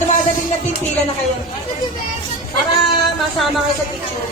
dumadating na pila na kayo. Para masama kayo sa picture.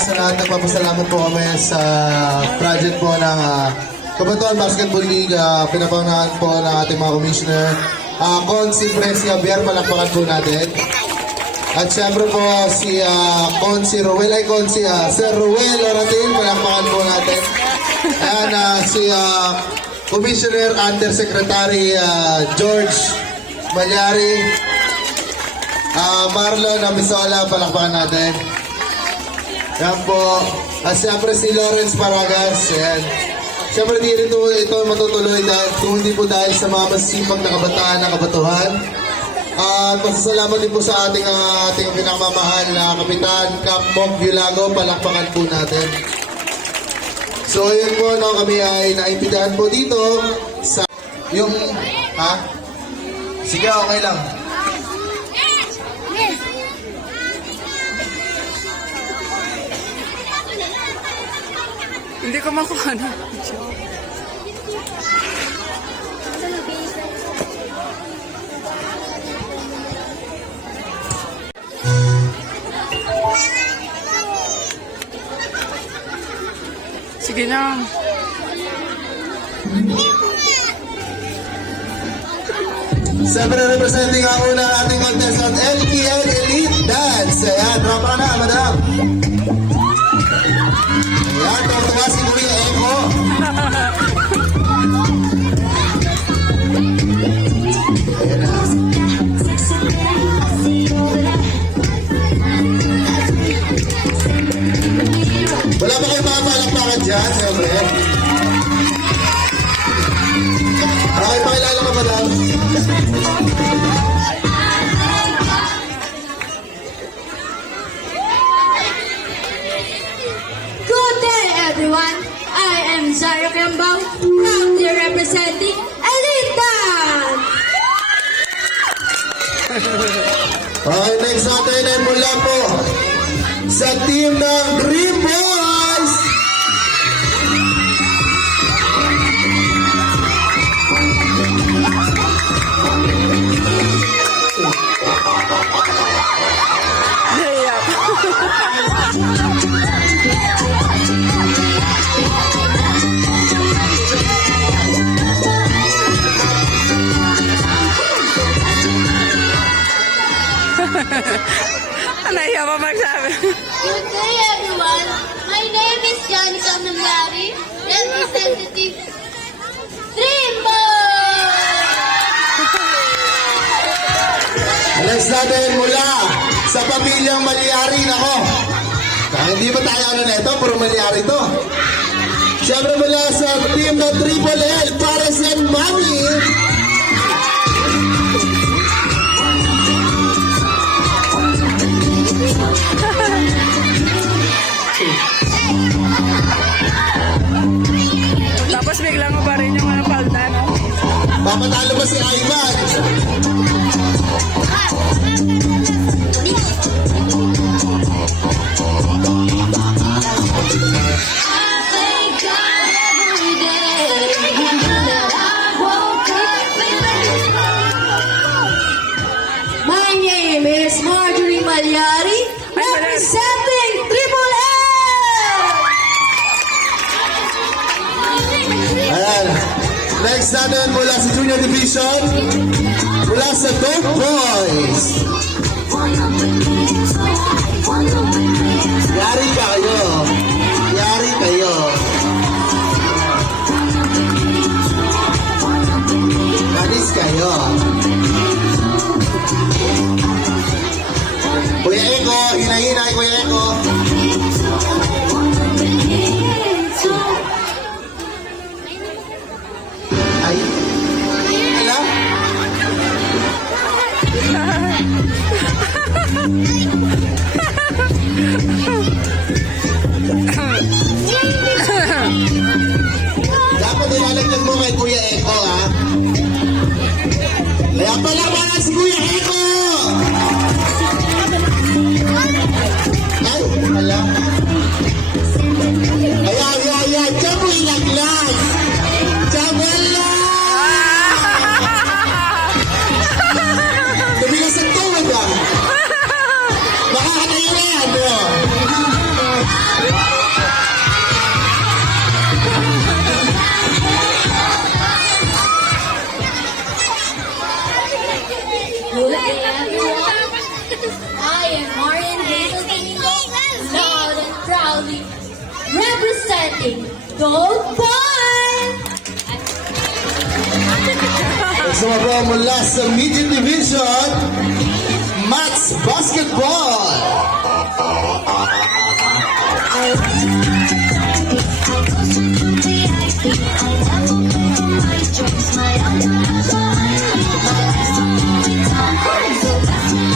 Sa lahat, nagpapasalamat po kami sa project po ng Cabanatuan Basketball League. Pinapangunahan po ng ating mga commissioner. Consi Presi Javier, palakpakan po natin. At syempre po si Consi Ruel, Sir Ruel Oratil, palakpakan po natin. And si Commissioner Undersecretary George Malyari, Marlon Amisola, palakpakan natin. Yan po. At siyempre si Lawrence Paragas. Yan. Siyempre di rin ito matutuloy kung hindi po dahil sa mga masisipag na kabataan na kabatuhan. At pasasalamat din po sa ating pinakamamahal na Kapitan Cap Mog Viulago. Palakpakan po natin. So yun po, no, kami ay naimbitahan po dito sa yung... Ha? Sige, okay lang. Hindi ko makuha na. Sige na. Siyempre representing ang una ating contestant, LPL Elite Dance. Ayan, drama na, madam. Ayan, tuwa si Kuya Eko. Ayan na. Wala ba kayo mga palakpakan dyan, siyempre? Okay, pakilala ka, madam. Everyone, I am Zara Kambang, proudly representing Elite Dance! Okay, next natin ay mula po sa team ng Dream Boys! Nahiya pa magsabi. Good day, everyone. My name is Johnny Camnambari, representative Dream Boys! Next natin mula sa pamilyang Malyari. Nako, hindi ba tayo ano na ito? Puro Malyari to. Siyempre mula sa team ng Triple L, Pares and Mami. Calyari, representing Triple L! Ayan. Next natin mula sa Junior Division, mula sa Dog Boys. Yari kayo. Yari kayo. Manis kayo. Kuya Eko, hinahinay Kuya Eko. Ay. Alam? Dapat ilalagyan mo kay Kuya Eko, ha? Kaya pala para si Kuya Eko! Ay, alam. Ayan. Diyan mo ilaglag. Diyan mo lang. Tumigas ang tuwag, ha? Makakatayo na yan, bro. Good day, everyone. I am Marian Hazel Domingo, loud and proudly representing Dog Boys. Sumaba mula sa Medium Division, Mats Basketball.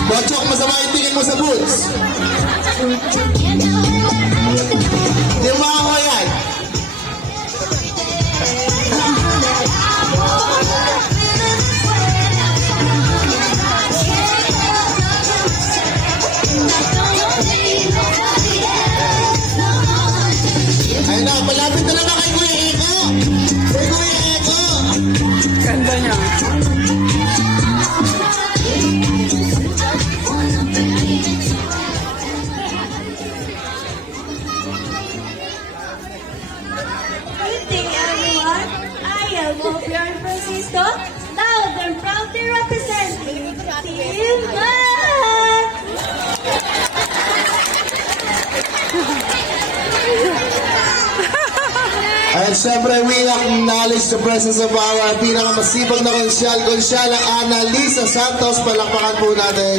Bochok, masama yung tingin mo sa boots. Hindi mo ako yan. Ayun na, malapit na naman kay Kuya Eko. Kay Kuya Eko. Ganda niya. Good day, everyone. I am Opian Francisco, loud and proudly representing Team Matt. At syempre, we acknowledge the presence of our pinakamasipag na konsyal ang Annalisa Santos. Palakpakan po natin.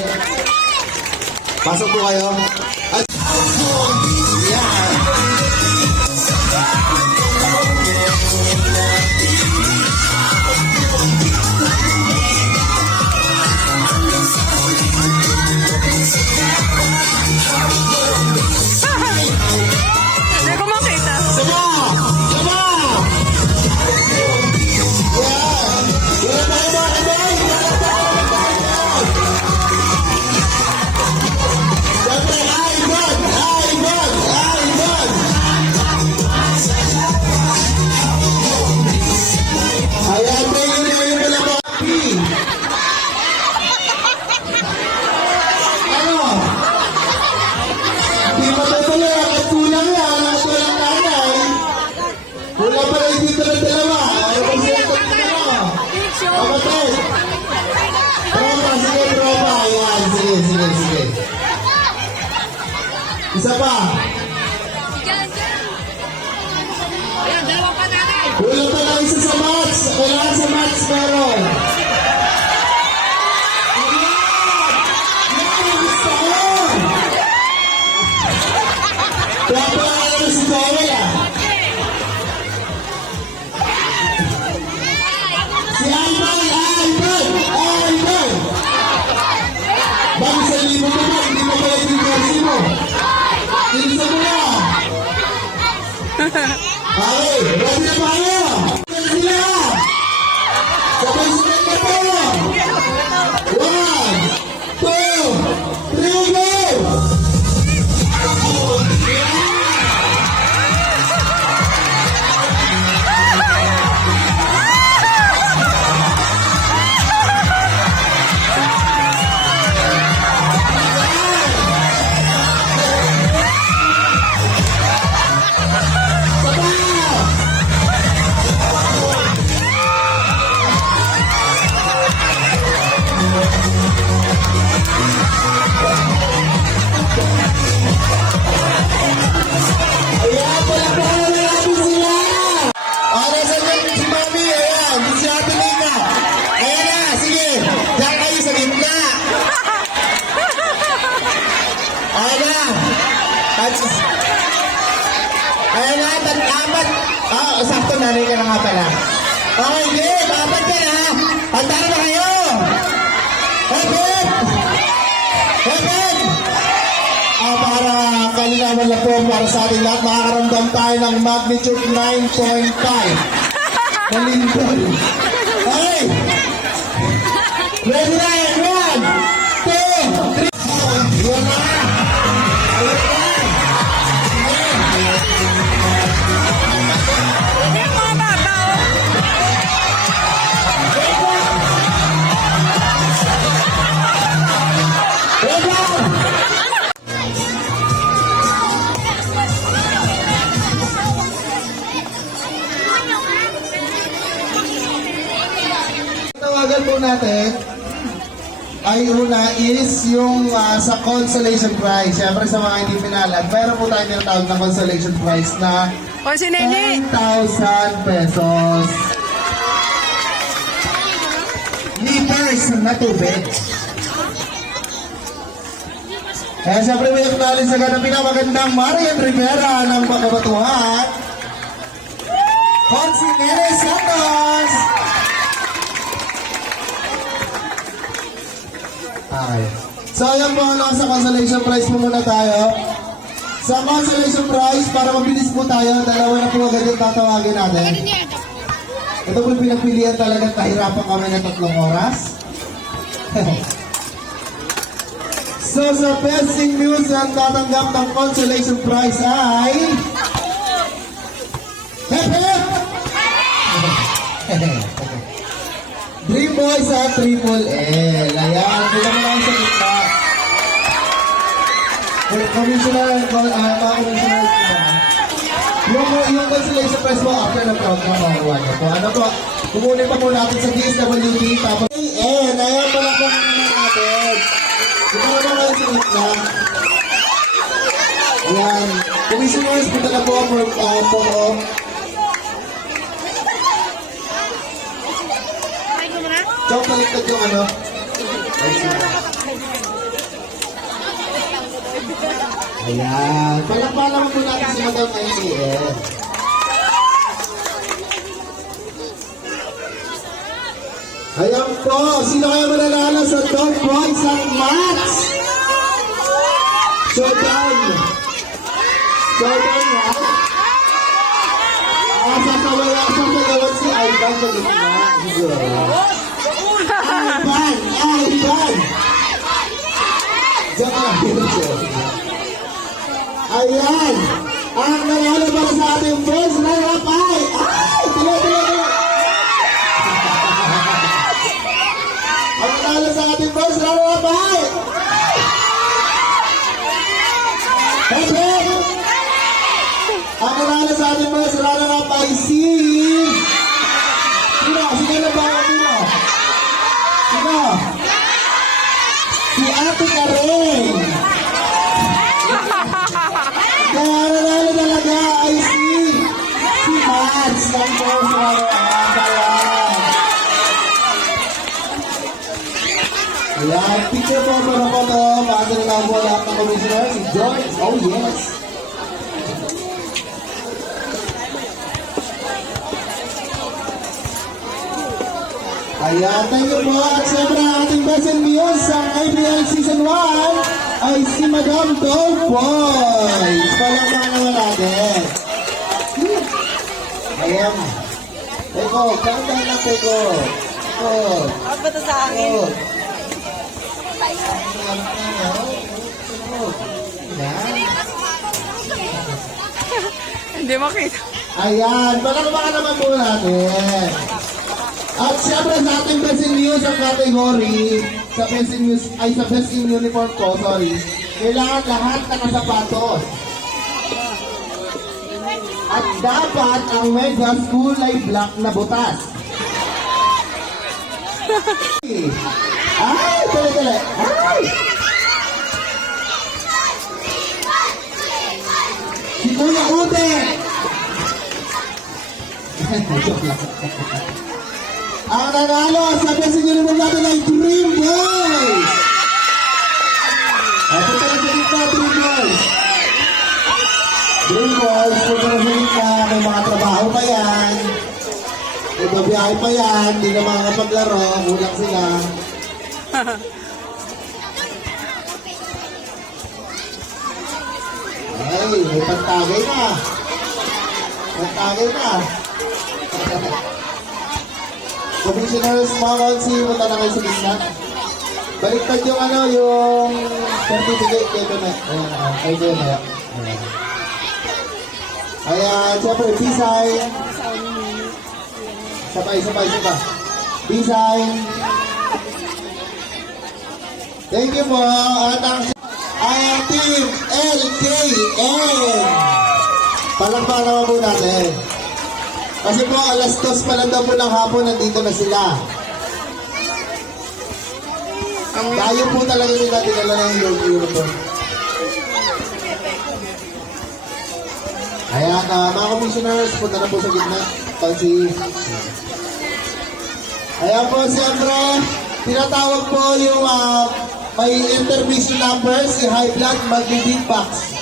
Pasok po kayo. At yeah. Hindi ko makita. Sama! Sama! Yeah! Wala tayo mga kaboy! Siyempre, Ivan! Ayan, may yun pala po. Ano? Di ba ba pala? At kulang yan. At walang nanay. Wala pala dito ng dalawa. Ano ba siya ito ng dalawa? Kapatid. Tropa, sige, tropa. Ayan, sige. Isa pa. Kulang pa lang isa sa mats. Kailangan sa mats meron. Tropa, ano si Joel, ah? Si Ivan! Bakit sa libo mo ba? Hindi mo pala sinigasi mo. Tinisa mo na. Okay, ready na ba kayo? Sila! Sabay sila na po! 1, 2, 3, go! Ayan na, apat. Sakto, nanay ka na nga pala. Okay, game. Apat ka na. Handa na kayo. Heaven! Para kalinawan na po para sa ating lahat, makakaramdam tayo ng magnitude 9.5. Malindol. Okay! Ready na yan! 1, 2, 3. Yun na! Ayun na! Yung mga bata, oh. Wait lang! Tawagan po natin ay una is yung sa consolation prize. Siyempre sa mga hindi pinalad, mayroon po tayong tinatawag na consolation prize na O, si Nene. 10,000 pesos. Liters na tubig. Kaya siyempre may acknowledge sa ganang pinamagandang Marian Rivera ng Pagkabatuhan. Consi Nene Santos. Okay. So ayan po sa consolation prize po muna tayo. Sa consolation prize, para mabilis po tayo, dalawa na po agad yung tatawagin natin. Ito po pinagpilihan talaga, kahirapan kami ng 3 oras. So sa best in news ang tatanggap ng consolation prize ay... Dream Boys at Triple L. Ayan, sila mo lang sa gitna. Commissioner, mga commissioner, yung consolation prize mo after ng program, makuha niyo po. Ano po, kumunin pa po natin sa DSWD, tapos, ayan pala po naman natin. Ito na kayo sa gitna. Ayan, commissioners, punta na po po. Tsaka taligtad yung ano. Ayan. Palakpakan naman po natin si Madam NCS. Ayan po. Sino kaya mananalo sa Dog Boys at Max? Showdown. Showdown ha? Sasayawan si Ivan sa gitna. Siguro. Ivan! Diyan ka lang. Ayan! Ang nanalo para sa ating first runner-up ay... Tuloy! Ang nanalo sa ating first runner-up ay... Hehehe! Ang nanalo sa ating first runner-up ay si... Sino na ba? Sino? Si Ate Karen! Kaya nanalo talaga ay si Mads ng first runner-up. Ayan, picture po para po ito. Bago na lang po lahat ng commissioner, si George. Oh yes! Ayan, thank you po. At siyempre ang ating best in news sa IPL Season 1 ay si Madam Dog Boys. Palakpakan naman natin. Ayan. Teko, kanta na Teko. Bakit ba ito sa akin? Hindi makita. Ayan, palakpakan naman po natin. At siyempre sa ating best in news ang category, sa best in news, ay sa best in uniform ko, sorry, kailangan lahat nakasapatos. At dapat ang medyas kulay black na butas. Ay, tuloy. Ay! Si Kuya Ute! Ang nanalo sa best in uniform natin ay Dream Boys! Punta na sa gitna, Dream Boys! Green Balls, pagkakasalit na, may mga trabaho pa yan. May babiyahe pa yan, hindi na makakapaglaro, kulang sila. Ay, may pantagay na. Pantagay na. Commissioners, mga konsi, punta na kayo sa gitna. Baliktad yung yung certificate kayo na. Ayan, kayo na. Ayan, siyempre, B-sign. Sabay. B-sign. Thank you po. At ang team LKN. Palakpakan naman po natin. Kasi po, alas 2 pa lang daw po ng hapon, nandito na sila. Tayo po talaga nila, dinala ng uniform. Ayan, mga commissioners, punta na po sa gitna. Ayan po, siyempre, tinatawag po yung may intermission number, si High Blood, mag-beatbox.